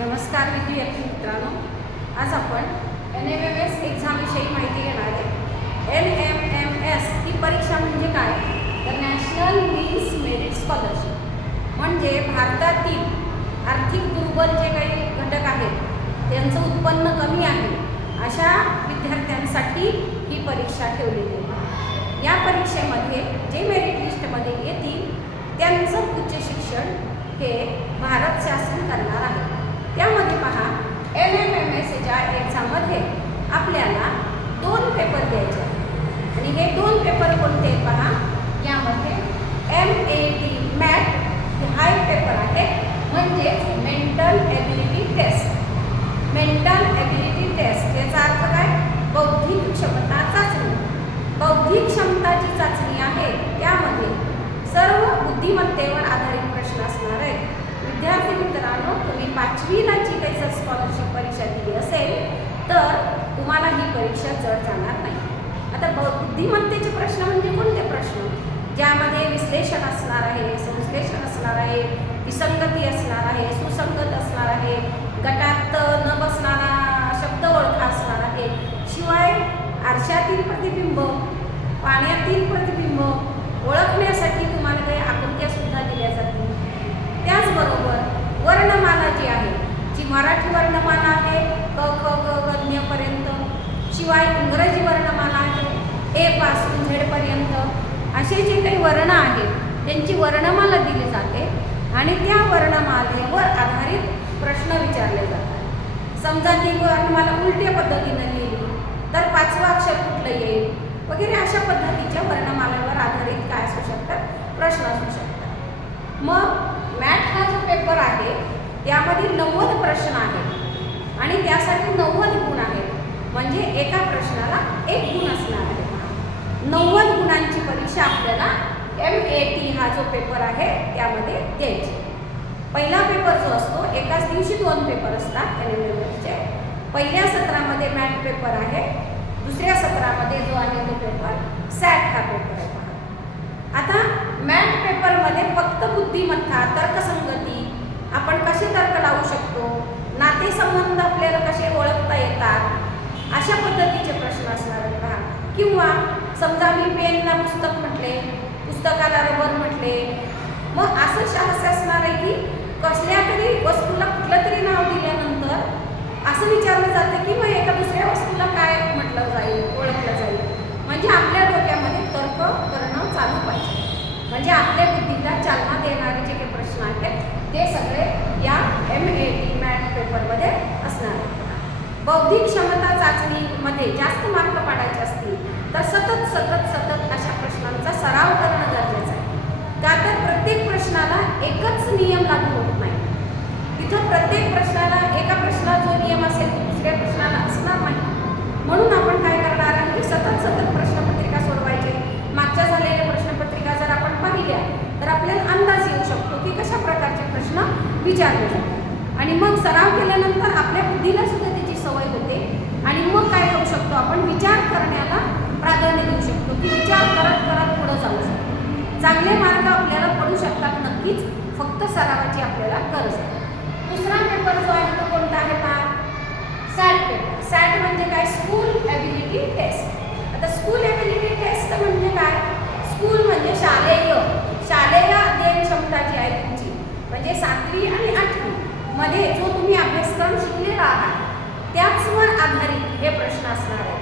नमस्कार विद्यार्थी मित्रांनो, आज आपण NMMS एक्झामविषयी माहिती घेणार आहे. NMMS ही परीक्षा म्हणजे काय? तर नॅशनल मीन्स मेरिट स्कॉलरशिप. म्हणजे भारतातील आर्थिक दुर्बल जे काही घटक आहेत त्यांचं उत्पन्न कमी आहे अशा विद्यार्थ्यांसाठी ही परीक्षा ठेवलेली आहे. या परीक्षेमध्ये जे मेरिट लिस्टमध्ये येतील त्यांचं उच्च शिक्षण हे भारत शासन करणार आहे. त्यामध्ये पहा, NMMSच्या एक्झाममध्ये आपल्याला 2 पेपर द्यायचे आहेत आणि हे 2 पेपर कोणते आहेत पहा. यामध्ये MAT हा एक पेपर आहे, म्हणजे mental ability test. Mental ability test याचा अर्थ काय? बौद्धिक क्षमता चाचणी. बौद्धिक क्षमताची चाचणी आहे. त्यामध्ये सर्व बुद्धिमत्तेवर आधारित प्रश्न असणार आहेत. विद्यार्थी मित्रांनो, तुम्ही 5वीला जी काही जर स्कॉलरशिप परीक्षा दिली असेल तर तुम्हाला ही परीक्षा जड जाणार नाही. आता बुद्धिमत्तेचे प्रश्न म्हणजे कोणते प्रश्न? ज्यामध्ये विश्लेषण असणार आहे, संश्लेषण असणार आहे, विसंगती असणार आहे, सुसंगत असणार आहे, गटात न बसणारा शब्द ओळखा असणार आहे. शिवाय आरशातील प्रतिबिंब, पाण्यातील प्रतिबिंब ओळखण्यासाठी तुम्हाला काही आकृत्या सुद्धा दिल्या जातील. त्याचबरोबर वर्णमाला जी आहे, जी मराठी वर्णमाला आहे क ख ग घ ञ शिवाय इंग्रजी वर्णमाला आहे ए पासून झेड पर्यंत, असे जे काही वर्ण आहेत त्यांची वर्णमाला दिली जाते आणि त्या वर्णमालेवर आधारित प्रश्न विचारले जातात. समजा ती वर्णमाला उलट्या पद्धतीने लिहिली तर 5वं अक्षर कुठलं येईल वगैरे, अशा पद्धतीच्या वर्णमालेवर आधारित काय असू शकतात? प्रश्न असू शकतात. मग मॅट हा जो पेपर आहे त्यामध्ये 90 प्रश्न आहेत आणि त्यासाठी 90 गुण आहेत. म्हणजे एका प्रश्नाला 1 गुण असणार आहे. 90 गुणांची परीक्षा आपल्याला MAT हा जो पेपर आहे त्यामध्ये द्यायची. पहिला पेपर जो असतो, एकाच दिवशी 2 पेपर असतात NMMSचे. पहिल्या सत्रामध्ये मॅट पेपर आहे, दुसऱ्या सत्रामध्ये जो आहे तो पेपर SAT हा पेपर आहे. आता मॅट पेपरमध्ये फक्त बुद्धिमत्ता, तर्कसंगती, आपण कसे तर्क लावू शकतो, नातेसंबंध आपल्याला कसे ओळखता येतात, अशा पद्धतीचे प्रश्न असणार आहेत पहा. किंवा समजा मी पेनला पुस्तक म्हटले, पुस्तकाला रबर म्हटले, मग असं असणार आहे की कसल्या तरी वस्तूला कुठलं तरी नाव दिल्यानंतर असं विचारलं जातं की मग एका दुसऱ्या वस्तूला काय म्हटलं जाईल, ओळखलं जाईल. म्हणजे आपल्या डोक्यामध्ये तर्क करणं चालू पाहिजे. म्हणजे आपल्या बुद्धीला चालना देणारे जे काही प्रश्न आहेत ते सगळे या MAT पेपरमध्ये असणार आहेत. बौद्धिक क्षमता चाचणीमध्ये जास्त मार्क पाडायचे असतील तर सतत अशा प्रश्नांचा सराव करणं गरजेचं आहे. का तर प्रत्येक प्रश्नाला एकच नियम लागू होत नाही. तिथं प्रत्येक प्रश्नाला, एका प्रश्नाला जो नियम असेल तो दुसऱ्या प्रश्नाला असणार नाही. म्हणून आपण काय करणार आहे की सतत प्रश्नपत्रिका सोडवायचे. मागच्या झालेल्या प्रश्नपत्रिका जर आपण पाहिल्या तर आपल्याला अंदाज येऊ शकतो की कशा प्रकारचे प्रश्न विचारले जातात. आणि मग सराव केल्यानंतर आपल्या बुद्धीला सुद्धा त्याची सवय होते आणि मग काय करू शकतो आपण? विचार करण्याला प्राधान्य देऊ शकतो की विचार करत पुढे जाऊ शकतो. चांगले मार्ग आपल्याला पडू शकतात नक्कीच, फक्त सरावाची आपल्याला गरज आहे. दुसरा पेपर जो आहे तो कोणता आहे पहा? SAT paper. SAT म्हणजे काय? School ability test. आता स्कूल एबिलिटी टेस्ट म्हणजे काय? स्कूल म्हणजे शालेय अध्ययन क्षमता जी आहे तुमची, म्हणजे 7वी आणि 8वी मध्ये जो तुम्ही अभ्यासक्रम शिकलेला आहात त्याचवर आधारित हे प्रश्न असणार आहे.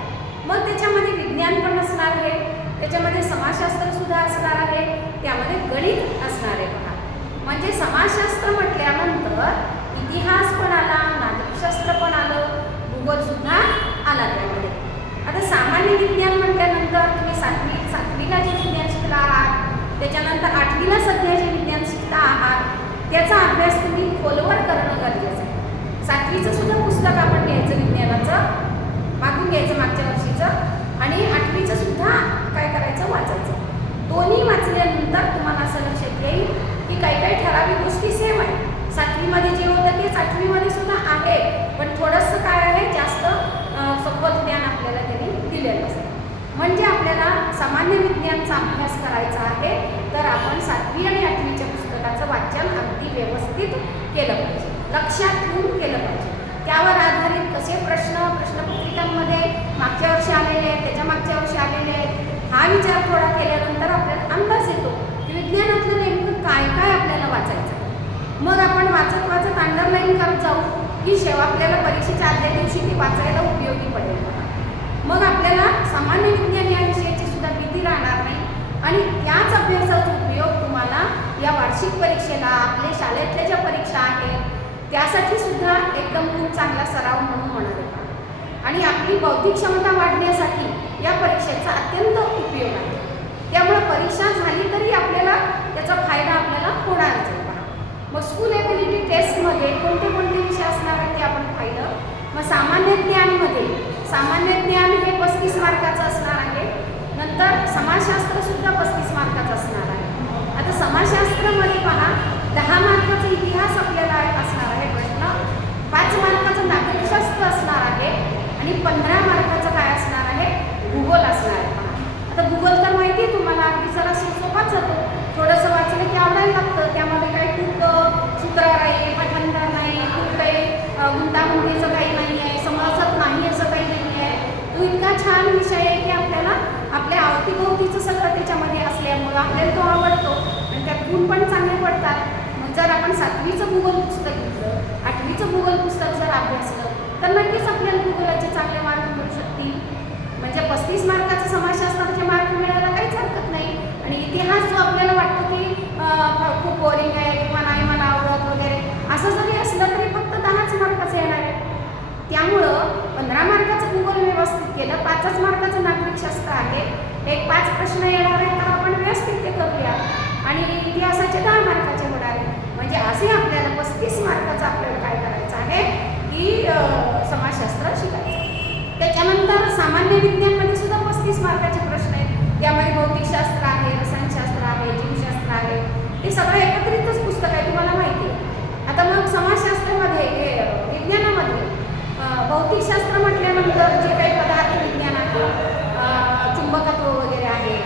मग त्याच्यामध्ये विज्ञान पण असणार आहे, त्याच्यामध्ये समाजशास्त्र सुद्धा असणार आहे, त्यामध्ये गणित असणार आहे पहा. म्हणजे समाजशास्त्र म्हटल्यानंतर इतिहास पण आला, नागरिकशास्त्र पण आलं, भूगोल सुद्धा आला त्यामध्ये. आता सामान्य विज्ञान म्हटल्यानंतर तुम्ही 7वीला जे विज्ञान शिकला आहात, त्याच्यानंतर 8वीला सध्या जे विज्ञान शिकता आहात त्याचा अभ्यास तुम्ही खोलवर करणं गरजेचं आहे. 7वीचं सुद्धा पुस्तक आपण घ्यायचं विज्ञानाचं, मागून घ्यायचं मागच्या वर्षीचं, आणि 8वीचं सुद्धा काय करायचं? वाचायचं. दोन्ही वाचल्यानंतर तुम्हाला असं लक्षात येईल की काही ठराविक गोष्टी सेम आहे. 7वीमध्ये जे होतं तेच 8वीमध्ये सुद्धा आहे, पण थोडंसं काय आहे, जास्त सखोल ज्ञान आपल्याला त्यांनी दिलेलं असतं. म्हणजे आपल्याला सामान्य विज्ञानचा अभ्यास करायचा आहे तर आपण 7वी आणि 8वीच्या पुस्तकाचं वाचन अगदी व्यवस्थित केलं पाहिजे. लक्षात ठेवून केलं पाहिजे. त्यावर आधारित कसे प्रश्नपत्रिकांमध्ये मागच्या वर्षी आलेले आहेत, त्याच्या मागच्या वर्षी आलेले आहेत, हा विचार थोडा केल्यानंतर आपल्याला अंदाज येतो की विज्ञानातलं नेमकं काय काय आपल्याला वाचायचं आहे. मग आपण वाचत वाचत अंडरलाईन करत जाऊ की आपल्याला परीक्षेच्या आदल्या दिवशी ती वाचायला उपयोगी पडेल. मग आपल्याला सामान्य विज्ञान या विषयाची सुद्धा भीती राहणार नाही आणि त्याच अभ्यासाचा उपयोग तुम्हाला या वार्षिक परीक्षेला, आपल्या शाळेतल्या ज्या परीक्षा आहेत त्यासाठी सुद्धा एकदम खूप चांगला सराव म्हणून होणार आहे. आणि आपली बौद्धिक क्षमता वाढण्यासाठी या परीक्षेचा अत्यंत उपयोग आहे. त्यामुळे परीक्षा झाली तरी आपल्याला त्याचा फायदा आपल्याला होणारच आहे. मग स्कूल एबिलिटी टेस्टमध्ये कोणते कोणते विषय असणार आहेत ते आपण पाहिलं. मग सामान्य ज्ञान हे 35 मार्काचं असणार आहे. नंतर समाजशास्त्रसुद्धा 35 मार्काचं असणार आहे. आता समाजशास्त्रामध्ये पहा 10 मार्काचा इतिहास आपल्याला असणार आहे प्रश्न, 5 मार्काचं नागरिकशास्त्र असणार आहे आणि 15 मार्काचं काय असणार आहे, भूगोल असणार आहे. आता भूगोल तर माहिती आहे तुम्हाला, अगदी जरा सोपाच जातो, थोडंसं वाचलं की आवडायला लागतं. त्यामध्ये काही खूप सूत्रार आहे, पाठांतर नाही, खूप काही गुंतागुंतीचं काही नाही आहे, समजत नाही असं काही नाही आहे. तो इतका छान विषय आहे की आपल्याला आपल्या अवतीभोवतीचं सगळं त्याच्यामध्ये असल्यामुळं आपल्याला तो आवडतो आणि त्यात गुण पण चांगले पडतात. मग जर आपण 7वीचं भूगोल पुस्तक घेतलं, 8वीचं भूगोल पुस्तक जर अभ्यासलं तर नक्कीच आपल्याला भूगोलाचे चांगले मार्क मिळू शकतील. म्हणजे 35 मार्काचं समाजशास्त्राचे मार्क मिळायला काहीच हरकत नाही. आणि इतिहास जो आपल्याला वाटतो की खूप बोरिंग आहे किंवा नाही मला आवडत वगैरे असं जरी असलं तरी फक्त 10च मार्काचं येणार आहे. त्यामुळं 15 मार्काचं भूगोल व्यवस्थित केलं, 5च मार्काचं नागरिकशास्त्र आहे, एक 5 प्रश्न येणार आहेत तर आपण व्यवस्थित ते करूया आणि इतिहासाचे 10 मार्काचे होणार आहे. म्हणजे असे आपल्याला 35 मार्काचं आपल्याला काय करायचं आहे की समाजशास्त्र शिकायचं. त्याच्यानंतर सामान्य विज्ञानमध्ये सुद्धा 35 मार्काचे प्रश्न आहेत. त्यामध्ये भौतिकशास्त्र आहे, रसायनशास्त्र आहे, जीवशास्त्र आहे, हे सगळं एकत्रितच पुस्तक आहे, तुम्हाला माहिती आहे. आता मग समाजशास्त्रामध्ये विज्ञानामध्ये भौतिकशास्त्र म्हटल्यानंतर जे काही पदार्थ विज्ञान आहे, चुंबकत्व वगैरे आहे,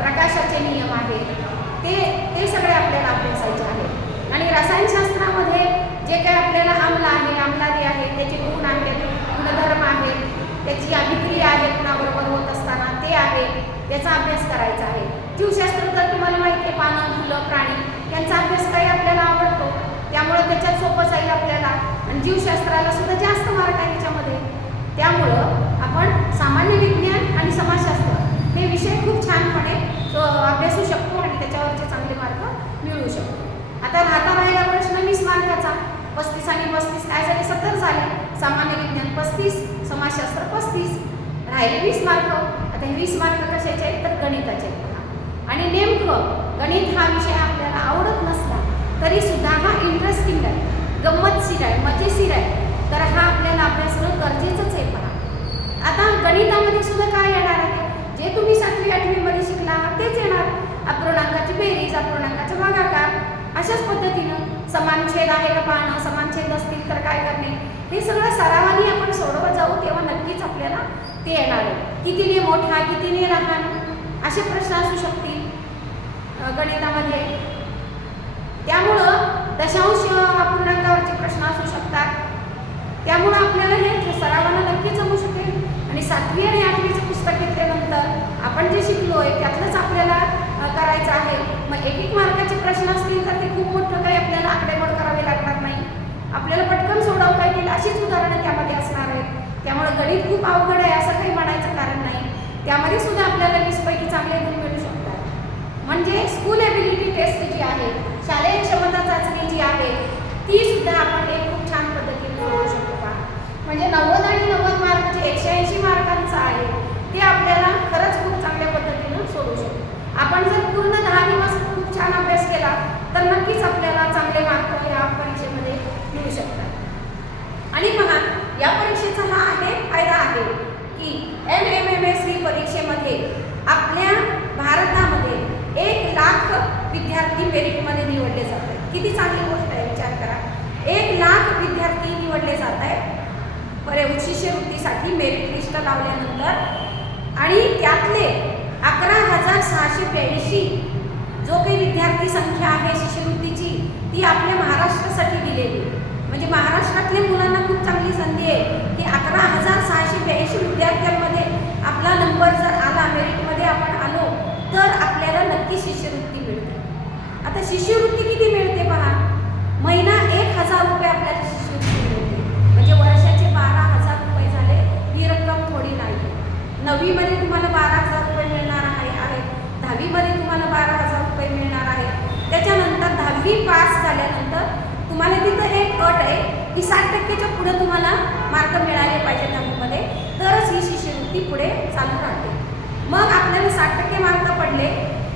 प्रकाशाचे नियम आहेत, ते सगळे आपल्याला अभ्यासायचे आहेत. आणि रसायनशास्त्रामध्ये जे काही आपल्याला आम्ल आहे, आम्लारी आहे, त्याचे गुण आहेत, गुणधर्म आहेत, त्याची अभिक्रिया आहे कुणाबरोबर होत असताना ते आहे, त्याचा अभ्यास करायचा आहे. जीवशास्त्र तर तुम्हाला माहिती आहे, पानं, फुलं, प्राणी यांचा अभ्यास काही आपल्याला आवडतो, त्यामुळं त्याच्यात सोपं जाईल आपल्याला. आणि जीवशास्त्राला सुद्धा जास्त मार्क आहे त्याच्यामध्ये. त्यामुळं आपण सामान्य विज्ञान आणि समाजशास्त्र हे विषय खूप छानपणे अभ्यासू शकतो आणि त्याच्यावरचे चांगले मार्क मिळवू शकतो. आता राहिला प्रश्न 20 मार्काचा. 35 आणि 35 काय झाले, 70 झाले. सामान्य विज्ञान 35, समाजशास्त्र 35, राहिले 20 मार्क. आता हे 20 मार्क कशाचे आहेत तर गणिताचे आहेत. आणि नेमकं गणित हा विषय आपल्याला आवडत नसला तरी सुद्धा हा इंटरेस्टिंग आहे, गंमतशीर आहे, मजेशीर आहे, तर हा आपल्याला अभ्यासणं गरजेचंच आहे. पहा आता गणितामध्ये सुद्धा काय येणार आहे, जे तुम्ही 7वी 8वीमध्ये शिकला तेच येणार. अपूर्णांकाची बेरीज, अपूर्णांकाचा भागाकार, अशाच पद्धतीनं समानछेद आहे का पाहणं, समानछेद असतील तर काय करणे, हे सगळं सरावाने आपण सोडवत जाऊ तेव्हा नक्कीच आपल्याला ते येणार आहे. कितीने मोठा, कितीने लहान, असे प्रश्न असू शकतील गणितामध्ये. त्यामुळं दशांश अपूर्णांकावरचे प्रश्न असू शकतात. त्यामुळं आपल्याला हे सरावानं नक्कीच जमू शकेल. आणि 7वी आणि 8वीचं पुस्तक घेतल्यानंतर आपण जे शिकलो आहे त्यातलंच आपल्याला करायचं आहे. मग 1-1 मार्काचे प्रश्न असतील तर ते खूप मोठं काही आपल्याला आकडेमोड करावे लागणार नाही, आपल्याला पटकन सोडवता येईल अशीच उदाहरणं त्यामध्ये असणार आहेत. त्यामुळे गणित खूप अवघड आहे असं काही म्हणायचं कारण नाही. त्यामध्ये सुद्धा आपल्याला 20 पैकी चांगले गुण मिळू शकतात. म्हणजे स्कूल एबिलिटी टेस्ट जी आहे, शालेय क्षमता चाचणी जी आहे, ती सुद्धा आपण एक खूप छान पद्धतीने सोडवू शकतो. म्हणजे 90 आणि 90 मार्क जे 180 मार्कांचं आहे ते आपल्याला खरंच खूप चांगल्या पद्धतीनं सोडवू शकतो. आपण जर पूर्ण 10 दिवस खूप छान अभ्यास केला तर नक्कीच आपल्याला चांगले मार्क या परीक्षेमध्ये मिळू शकतात. आणि पहा या परीक्षेचा हा फायदा आहे की NMMS ही परीक्षेमध्ये आपल्या भारतामध्ये 1 लाख विद्यार्थी मेरिटमध्ये निवडले जातात. किती चांगली गोष्ट आहे, विचार करा. 1 लाख विद्यार्थी निवडले जात आहेत शिष्यवृत्तीसाठी मेरिट लिस्ट लावल्यानंतर. आणि त्यातले 11,682 जो काही विद्यार्थी संख्या आहे शिष्यवृत्तीची ती आपल्या महाराष्ट्रासाठी दिलेली. म्हणजे महाराष्ट्रातल्या मुलांना खूप चांगली संधी आहे की 11,682 विद्यार्थ्यांमध्ये आपला नंबर जर आला, मेरिटमध्ये आपण आलो, तर आपल्याला नक्की शिष्यवृत्ती मिळते. आता शिष्यवृत्ती किती मिळते पहा, महिना 1,000 रुपये आपल्याला शिष्यवृत्ती मिळते. म्हणजे वर्षाचे 12,000 रुपये झाले. ही रक्कम थोडी नाही. 9वीमध्ये तुम्हाला 12,000 रुपये मिळणार आहे. 10वीमध्ये तुम्हाला 12,000 रुपये मिळणार आहे. त्याच्यानंतर 10वी पास झाल्यानंतर तुम्हाला तिथं एक अट आहे की 60% पुढे तुम्हाला मार्क मिळाले पाहिजे 10वीमध्ये, तरच ही शिष्यवृत्ती पुढे चालू राहते. मग आपल्याला 60% मार्क पडले,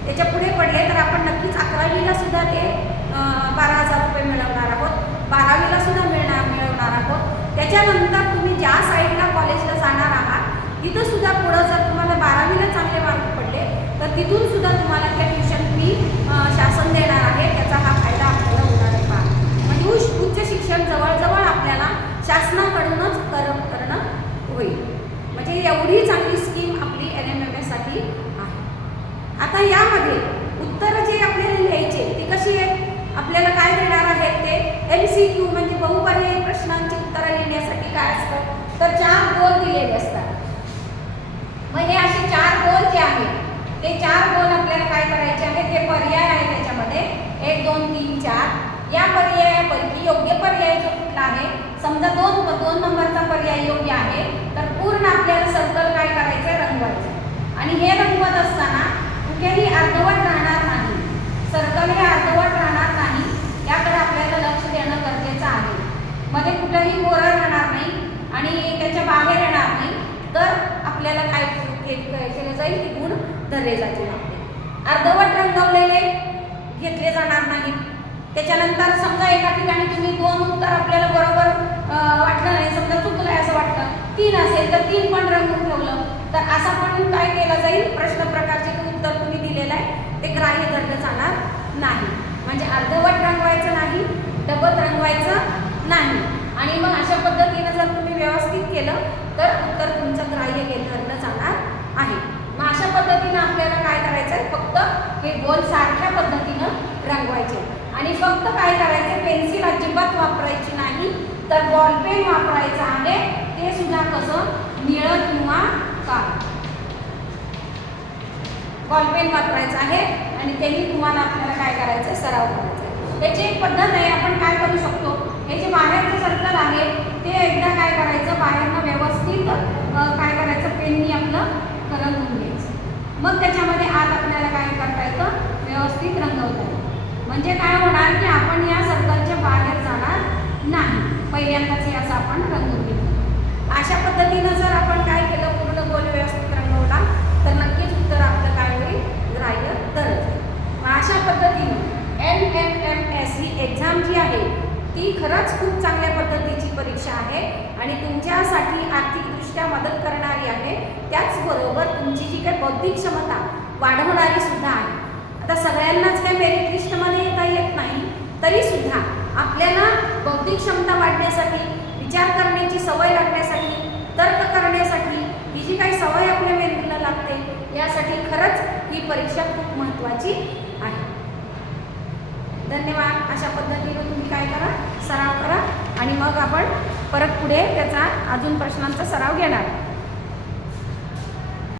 त्याच्या पुढे पडले, तर आपण नक्कीच 11वीला सुद्धा ते 12,000 रुपये मिळवणार आहोत. 12वीला सुद्धा मिळवणार आहोत. त्याच्यानंतर तुम्ही ज्या साईडला कॉलेजला जाणार आहात तिथं सुद्धा पुढं जर तुम्हाला 12वीला चांगले मार्क पडले तर तिथून सुद्धा तुम्हाला त्या ट्युशन फी शासन देणार आहे. त्याचा हा फायदा आपल्याला होणार आहे पहा. म्हणजे उच्च शिक्षण जवळजवळ आपल्याला शासनाकडूनच करणं होईल. म्हणजे एवढी चांगली स्कीम आपली NMMS साठी आहे. आता यामध्ये उत्तरं जे आपल्याला लिहायचे ते कशी आहेत, आपल्याला काय देणार आहेत ते MCQ म्हणजे बहुपर्यायी प्रश्नांची उत्तरं लिहिण्यासाठी काय असतं, तर 4 गोल दिलेले असतात. मग हे असे 4 गोल जे आहेत ते 4 गोल आपल्याला काय करायचे आहेत, हे पर्याय आहे त्याच्यामध्ये 1 2 3 4. या पर्यायापैकी योग्य पर्याय जो कुठला आहे, समजा 2 नंबरचा पर्याय योग्य आहे, तर पूर्ण आपल्याला सर्कल काय करायचं, रंगवायचं. आणि हे रंगवत असताना कुठेही अर्धवट राहणार नाही. सर्कल हे अर्धवट राहणार नाही, याकडे आपल्याला लक्ष देणं गरजेचं आहे. मध्ये कुठेही कोरं राहणार नाही आणि त्याच्या बाहेर येणार नाही, तर आपल्याला काय केलं जाईल की गुण धरले जातील. आपले अर्धवट रंगवलेले घेतले जाणार नाही. त्याच्यानंतर समजा एका ठिकाणी तुम्ही 2 उत्तर आपल्याला बरोबर वाटलं नाही, समजा चुकलं आहे असं वाटतं, 3 असेल तर 3 पण रंगवून ठेवलं, तर असा पण काय केलं जाईल, प्रश्न प्रकारचे उत्तर तुम्ही दिलेलं आहे ते ग्राह्य धरलं जाणार नाही. म्हणजे अर्धवट रंगवायचं नाही, डबल रंगवायचं नाही. आणि मग अशा पद्धतीनं जर तुम्ही व्यवस्थित केलं तर उत्तर तुमचं ग्राह्य धरलं जाणार आहे. मग अशा पद्धतीनं आपल्याला काय करायचं आहे, फक्त हे गोल सारख्या पद्धतीनं रंगवायचे. आणि फक्त काय करायचं, पेन्सिल अजिबात वापरायची नाही, तर बॉलपेन वापरायचं आहे. ते सुद्धा कसं, निळं किंवा काळं बॉलपेन वापरायचं आहे. आणि त्यांनी तुम्हाला आपल्याला काय करायचं, सराव करायचा आहे. त्याची एक पद्धत आहे. आपण काय करू शकतो, हे जे बाहेरचं सर्कल आहे ते एकदा काय करायचं, बाहेरनं व्यवस्थित काय करायचं, पेननी आपलं रंगवून घ्यायचं. मग त्याच्यामध्ये आत आपल्याला काय करता येतं, व्यवस्थित रंगवता येतं. म्हणजे काय होणार की आपण या सर्कलच्या बाहेर जाणार नाही. पहिल्यांदाच हे असं आपण रंगवून घेतो. अशा पद्धतीनं जर आपण काय केलं, पूर्ण गोल व्यवस्थित रंगवला, तर नक्कीच उत्तर आपलं काय होईल, ग्राह्य धरलं जाईल. अशा पद्धतीने NMMS ही एक्झाम जी आहे ती खरंच खूप चांगल्या पद्धतीची परीक्षा आहे आणि तुमच्यासाठी आर्थिकदृष्ट्या मदत करणारी आहे. त्याचबरोबर तुमची जी काही बौद्धिक क्षमता वाढवणारी सुद्धा आहे. आता सगळ्यांनाच काही मेरिट लिस्टमध्ये येत नाही, तरीसुद्धा आपल्याला बौद्धिक क्षमता वाढण्यासाठी, विचार करण्याची सवय लागण्यासाठी, तर्क करण्यासाठी, ही जी काही सवय आपल्या मेंदूला लागते, यासाठी खरंच ही परीक्षा खूप महत्त्वाची आहे. धन्यवाद. अशा पद्धतीने तुम्ही काय करा, सराव करा आणि मग आपण परत पुढे त्याचा अजून प्रश्नांचा सराव घेणार.